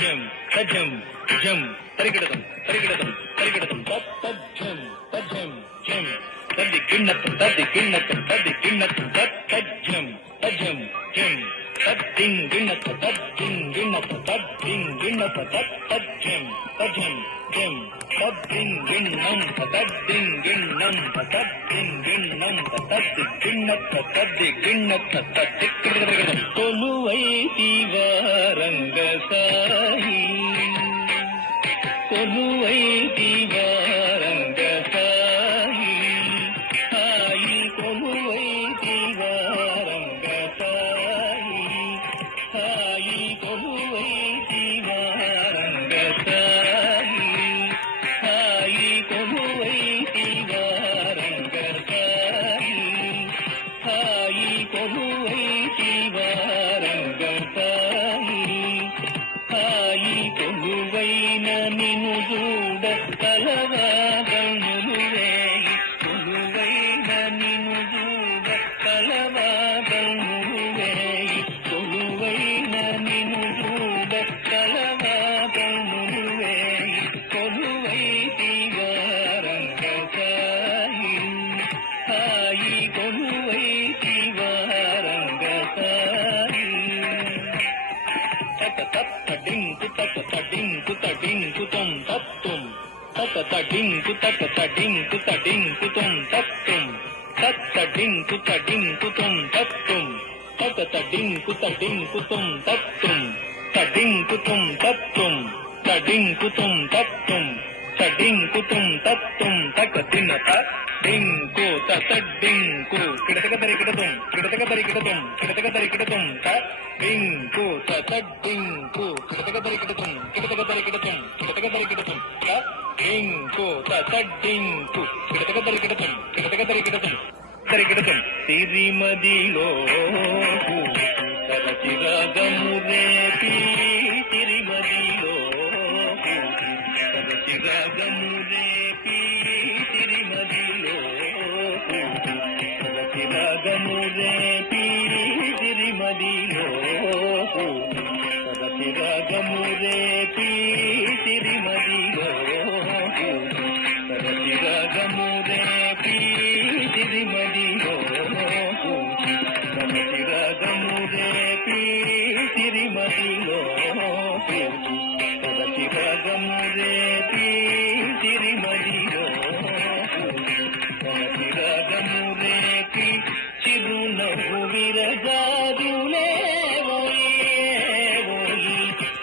తజ్జం తజ్జం జం తరిగిడదం తరిగిడదం తరిగిడదం తజ్జం తజ్జం జం తది గిన్నత తది గిన్నత తది గిన్నత తజ్జం తజ్జం జం తద్దిం గిన్నత తద్దిం గిన్నత తద్దిం గిన్నత తజ్జం తజ్జం జం తద్దిం గిన్నం తద్దిం గిన్నం తద్దిం గిన్నం తద్ది గిన్నత తద్ది గిన్నత తద్ది గిన్నత కొలువై దీవారంగ సాయి కొలువై దీవారంగ సాయి సాయి కొలువై దీవారంగ సాయి సాయి కొలువై దీవారంగ సాయి సాయి కొలువై దీవారంగ సాయి సాయి కొలువై దీవారంగ సాయి సాయి కొలువైన నిను చూడ కలవాదములు వేయి కొలువైన నిను చూడ కలవాదములు వేయి కొలువైన నిను చూడ కలవాదములు వేయి కొలువై దీవారంగ సాయి సాయి కొలువై దీవారంగ సాయి తడింకు తడింకు తడింకు తం తత్తుం తడింకు తడింకు తడింకు తం తత్తుం తడింకు తడింకు తం తత్తుం తడింకు తడింకు తం తత్తుం తడింకు తం తత్తుం తడింకు తం తత్తుం తడింకు తం తత్తుం తకదినత డింకు తడింకు కిడతక దరికిడతం కిడతక దరికిడతం కిడతక దరికిడతం డింకు తడింకు కిడతక దరికిడతం కిడతక దరికిడతం కిడతక దరికిడతం డింకు తడింకు కిడతక దరికిడతం కిడతక దరికిడతం దరికిడతం సిరిమదిలో తరచి రాగము రేపి సిరిమదిలో తరచి రాగము రేపి సిరిమదిలో తరచి రాగము రేపి సిరిమదిలో తరచి రాగము రేపి సిరిమదిలో తరచి రాగము రేపి సిరిమదిలో తరచి రాగము రేపి సిరిమదిలో తరచి రాగము రేపి సిరిమదిలో తరచి రాగము రేపి చిరునవ్వు విరజాదులే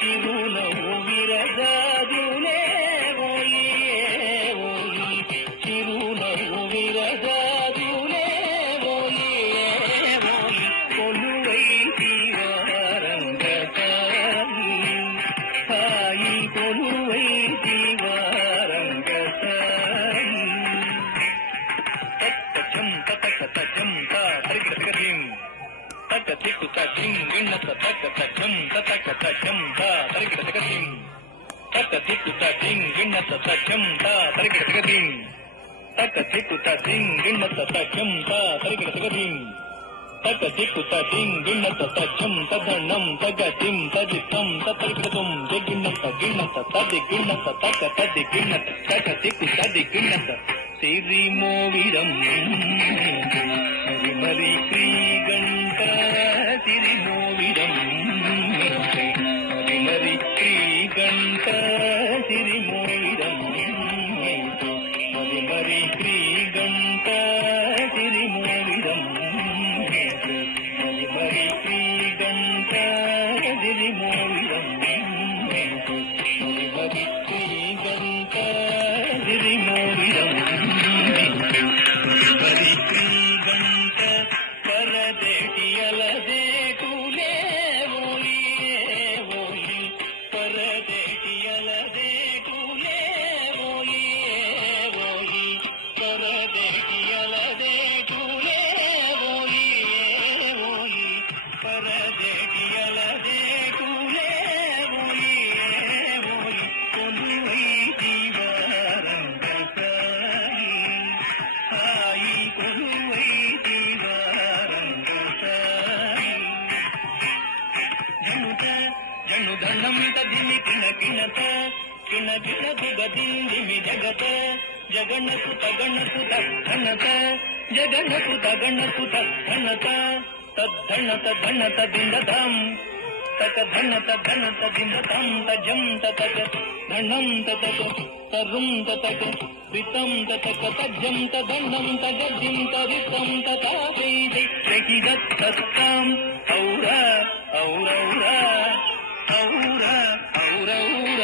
చిరునవ్వు విరజాదులే చిరునవ్వు విరజాదులే కొలువై దీవారంగ సాయి సాయి కొలువై దీవారంగ సాయి తచ్చం తతక తచ్చం తా తరిగిడతకదిం తక తిక్కు తచ్చిం గిన్నత తక తచ్చం తతక తచ్చం తా తరిగిడతకదిం తక తిక్కు తచ్చిం గిన్నత తచ్చం తా తరిగిడతకదిం తక తిక్కు తచ్చిం గిన్నత తచ్చం తా తరిగిడతకదిం తక తిక్కు తచ్చిం గిన్నత తచ్చం తదన్నం తగతిం తదిత్తం తరిగిడతం దిగిన్నత గిన్నత తది గిన్నత తక తది గిన్నత తక తిక్కు తది గిన్నత సిరి మోవిరం మరి శ్రీగంట సిరి మోవిరం మరి శ్రీగంట సిరి మోవిరం మరి శ్రీగంట సిరి మోవిరం మరి శ్రీగంట సిరి మోవిరం మరి శ్రీగంట సిరి మోవిరం మరి శ్రీగంట పరదేటియలదేటులే పరదేటియలదేటులే పరదేటియలదేటులే పరదేటియలదేటులే కొలువై దీవారంగ సాయి సాయి కొలువై దీవారంగ సాయి జనుద జనుదన ಧಣ್ಣಂತ ಧಿಮಿ ಕಿಣ ಕಿಣತ ಕಿಣ ಕಿಣ ದುಗದಿಂದಿಮಿ ಜಗತ ಜಗಣ್ಣ ಸುತ ಗಣ್ಣ ಸುತ ಧಣ್ಣತ ಜಗಣ್ಣ ಸುತ ಗಣ್ಣ ಸುತ ಧಣ್ಣತ ತದ್ಧಣ್ಣತ ಧಣ್ಣತ ದಿಂದ ಧಂ ತಕ ಧಣ್ಣತ ಧಣ್ಣತ ದಿಂದ ತಂ ತಜಂ ತಕ ಧಣ್ಣಂ ತಕ ತರುಂ ತಕ ವಿತಂ ತಕ ತಜ್ಜಂ ತಣ್ಣಂ ತಗಜ್ಜಿಂ ತರಿತಂ ತತಾಪೈತಿ ಪ್ರಕಿದತ್ತಂ ಔರ ಔರೌರ ಔರ ಔರೌರ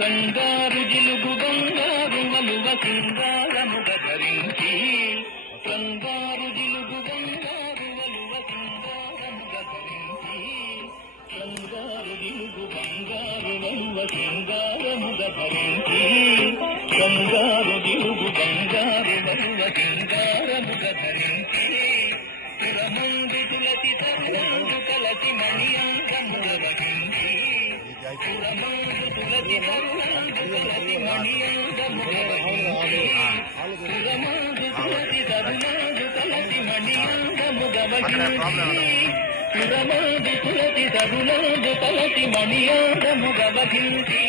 ಬಂಗಾರು జిలుగు బంగారు వలువ సింగార ముగ ధరించి బంగారు జిలుగు బంగారు వలువ సింగార ముగ ధరించి బంగారు జిలుగు బంగారు వలువ సింగార ముగ ధరించి బంగారు జిలుగు బంగారు వలువ సింగార ముగ ధరించి పురమందు తులసి తరుణందు కలసి మణియంగముల వహించి పురమందు తులసి తరుణందు కలసి మణియంగముల వహించి పురమందు తులసి తరుణందు కలసి మణియంగముల వహించి పురమందు తులసి తరుణందు కలసి మణియంగముల వహించి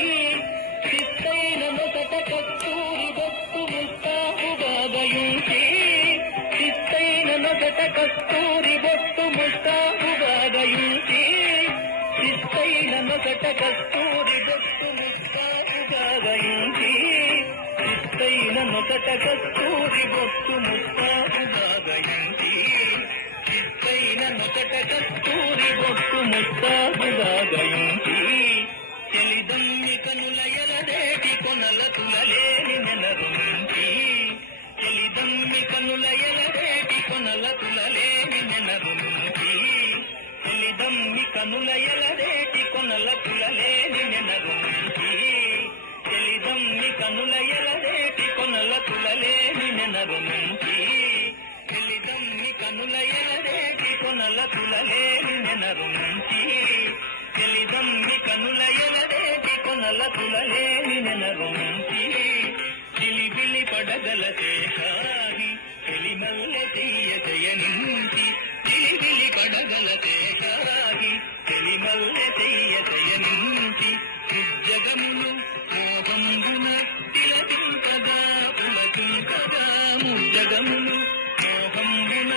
చిత్తైన మొదట కస్తూరి బొట్టు ముస్తాబుగా గయుంచి చిత్తైన మొదట కస్తూరి బొట్టు ముస్తాబుగా గయుంచి చిత్తైన మొదట కస్తూరి బొట్టు ముస్తాబుగా గయుంచి చిత్తైన మొదట కస్తూరి బొట్టు ముస్తాబుగా గయుంచి చిత్తైన మొదట కస్తూరి బొట్టు ముస్తాబుగా గయుంచి చెలిదమ్మి కనుల ఎలదేటి కొనల తులలేని నెలరు నుంచి చెలిదమ్మి కనుల ఎలదేటి కొనల తులలేని నెలరు నుంచి చెలిదమ్మి కనుల ఎలదేటి కొనల తులలేని నెలరు నుంచి చెలిదమ్మి కనుల ఎలదేటి కొనల తులలేని నెనరు నుంచి చెలిదమ్మి కనుల ఎలదేటి కొనల తులలేని నెనరు నుంచి చెలిదమ్మి కనుల ఎలదేటి కొనల తులలేని నెనరు నుంచి చిలిబిలి పడగల శేషాగి చెలిమల్ల చెయ్య జయనించి చిలిబిలి పడగల శేషాగి చెలిమల్ల చెయ్య జయనించి జగములు మోహంబున తిలకింపగా పులకింపగా ముజ్జగములు మోహంబున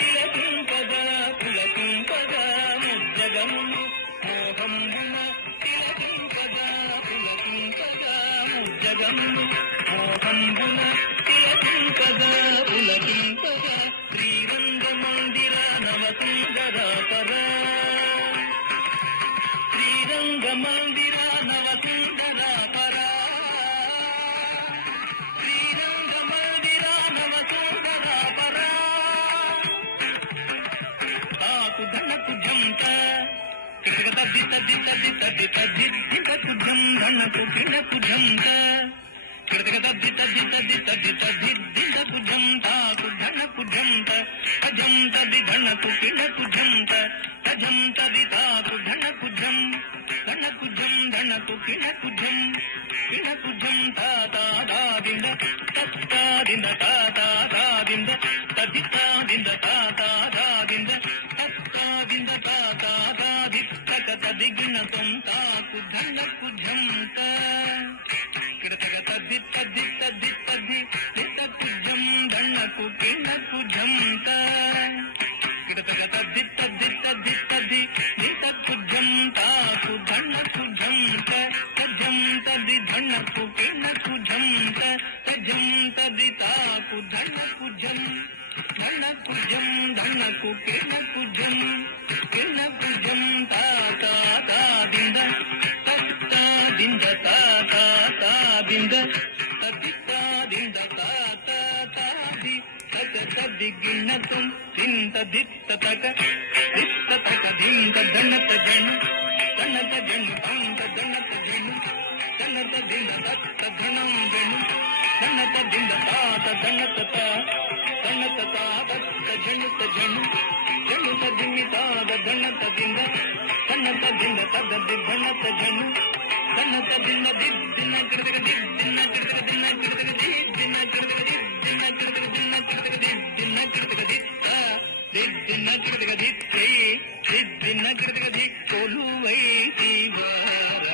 తిలకింపగా పులకింపగా ముజ్జగములు మోహంబున తిలకింపగా పులకింపగా ముజ్జగములు మోహంబున తిలకింపగా పులకింపగా శ్రీరంగ మందిర నవసుందరాపర శ్రీరంగ మందిర నవసుందరాపర శ్రీరంగ మందిర నవసుందరాపర ఆకు ధనకు జంత తద్ది తద్ది తద్ది తద్ది తద్ది దింపకు జం ధనకు పినకు జంత తద్ది తద్ది తద్ది తద్ది తద్ది దింపకు జంతాకు ధనకు జంత అజం తది ధనకు పినకు జంత అజం తది తాకు ధనకు జం ధనకు జం ధనకు పినకు జం పినకు జం తాతాదింద తత్తాదింద తాతాదింద తదితాదింద తాతాదింద తత్తాదింద తాతాది తక తదిగిన తాకు ధనకు జంత కిడతక తద్ది తద్ది తద్ది తద్ది దితకు జం ధనకు పినకు జంత కిడతక తద్ది తద్ది తద్ది తద్ది దితకు జం తాకు ధనకు జంత తజం తది ధనకు పినకు జంత తజం తది తాకు ధనకు జం ధనకు జం ధనకు పినకు జం పినకు జం తాతాదింద తత్తాదింద తాతాదింద తదితాదింద తాతాది తది గిన్నతం దింత దిత్త తక దిత్త తక దింత ధనత జన్ ధనత జన్ తంత ధనత జన్ ధనత దింద తత్త ధనం జన్ ధనత దింద తాత ధనత తా ధనత తా తత్త జనుత జన్ జనుత దిమి తాద ధనత దింద ధనత దింద తదది ధనత జన్ ధనత దిన్న దిద్దిన కిడదక దిద్దిన కిడదక దిన్న కిడదక దిద్దిన కిడదక దిద్దిన కిడదక దిన్న కిడదక దిద్దిన కిడదక దిత్త దిద్దిన కిడదక దిత్తే దిద్దిన కిడదక దిక్కొలువై జీవార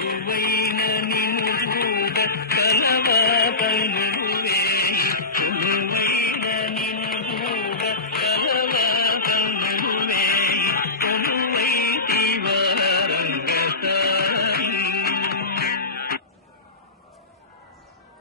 కొలువైన నిన్ను చూడ కలవా కన్నులు